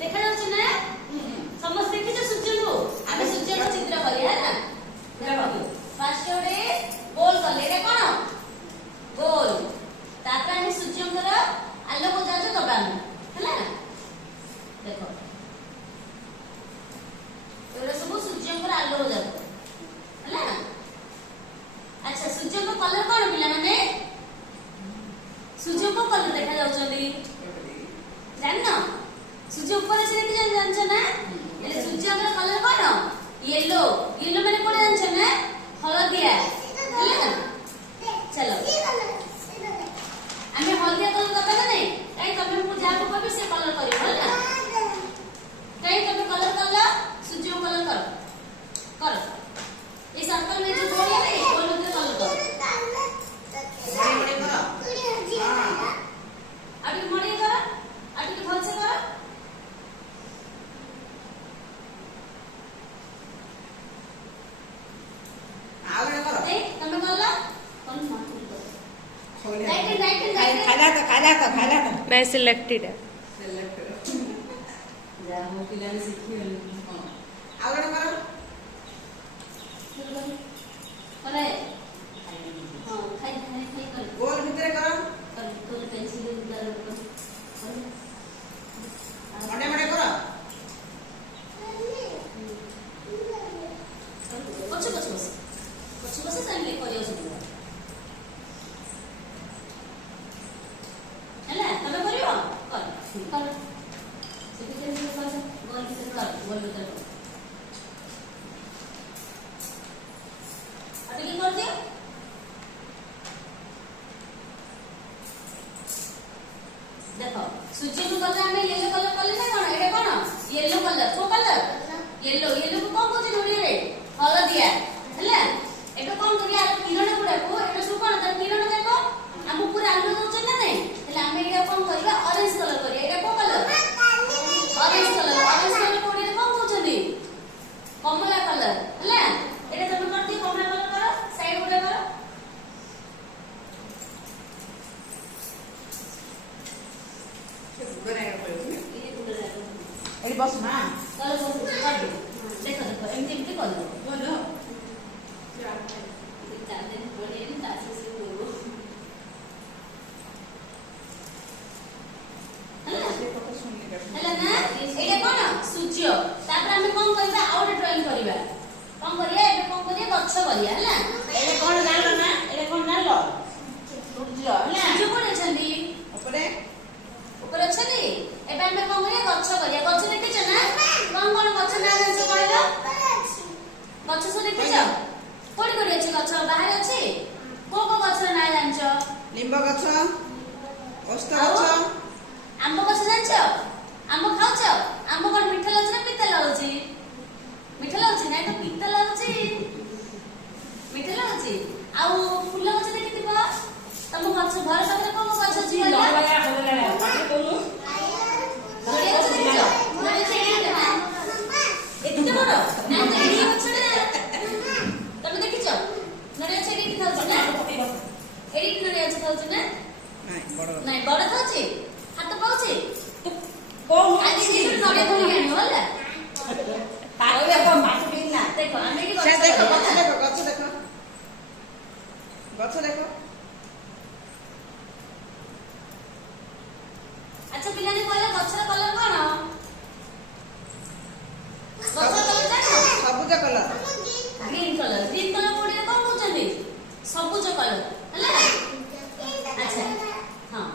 देखा जाउछ ना समस्त देखि जे सूर्य को आमे सूर्य को चित्र करिया है ना देखो फर्स्ट ओडे गोल करले रे कोन गोल तापर आमे सूर्य को आलोक जाजो दबा हैला देखो एवरे सब सूर्य को आलोक जाजो हैला अच्छा सूर्य को कलर कोन पिला माने सूर्य को कलर देखा जाउछंदी जानना सूर्य ऊपर से देखि जान ना એટલે सूर्य का कलर कोन येलो येलो माने कोन जान ना हलदिया हैला चलो हमें हलदिया कलर करबा ना नहीं काई तमे को जाको कहबे से कलर करियो हैला काई तमे कलर करला सूर्य को कलर कर इस सर्कल में जो गोल है गोल में कलर कर अभी मड़ी कर अभी के भल से कर आगे कर ए तमे करला कौन मार खाला तो मैं सिलेक्टेड है जा हम पिला ने सीखी आगे कर करे हां खाई कर गोल भीतर कर तो पेंसिल उधर मडे मडे कर पछ सामने करियो सब हैला तमे करियो कर से भीतर कर गोल भीतर कर अभी की कर दियो देखो सूर्य को कलर में येलो कलर करले ना कोन एटा कोन येलो कलर को कलर येलो येलो को कोन कोचे नोडी रे हलदिया हैला एटा कोन करिया किरण गुडा को एटा सु कोन त किरण देखो हम पूरा आलो दउछ ना नहीं हैला हम एटा कोन करिया ऑरेंज कलर करिया एटा को कलर ऑरेंज कलर कोडी रे कोन कोचनी कमला कलर हैला एटा तमे करती कमला कलर करो साइड गुडा करो एडी बस ना कलर बस कर दो देखो देखो एमती एमती कर दो बोलो चार दिन बोले नहीं तासे से बोलो हेलो देखो तो सुनने कर हैला ना एटा कोन सूर्य तापर हम कोन करबा आउट ड्राइंग करबा कोन करिया एटा कोन करिया गच्छ करिया हैला एले कोन जानलो ना एले कोन जानलो सूर्य हैला सूर्य कोन छंदी ऊपरे ऊपर छंदी एबे हम कोन करिया गच्छ देखि छ ना कोन गच्छ ना जान छ कहलो गच्छ से देखि छ कोडी कोडी अछि गच्छ बाहर अछि को गच्छ ना जान छ लिंब गछ ओस्त गछ आंब गछ जान छ आंब खाउ छ आंब कोन मिठा लागछ ना पिता लागछ मिठा लागछ ना तो पिता लागछ मिठा लागछ आउ फूल गछ देखिथिबा तम गछ घर पाखरे कोन गछ अछि लहरा होला पानी कोनु नडिया गछ देखिछ नडिया छेड़ी ना एते बड़ ना नडिया गछ ना तमे देखिछ नडिया छेड़ी कि थाउछ ना एडी नडिया गछ थाउछ ना नहीं बड़ थाउछ हाथ पाउछ कोन आगे से नडिया कोन आनी होला तावे को माटी ना देखो आमे की से देखो गछ देखो गछ देखो अच्छा पिलाने कहले गछर कलर कोन गछर कलर जानो सबुज कलर ग्रीन कलर कोडी कोन कहउछनी सबुज कलर हला अच्छा हां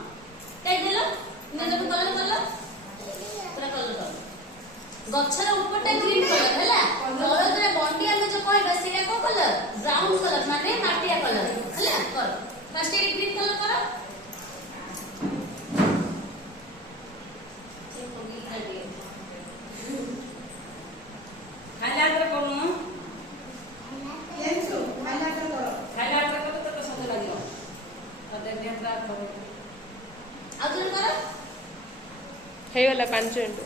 कहि देलो ने जब कलर पूरा कलर कर गछर ऊपरटा ग्रीन कलर हला तळरे बंडी हम जो कहबा सेटा को कलर ब्राउन कलर माने माटिया कलर हला कर फर्स्ट ए ग्रीन कलर करो खाइला कोनु लेंसु खाइला करो तो सज लागियो तो देख देख करो आउटर करो हे वाला 5 मिनट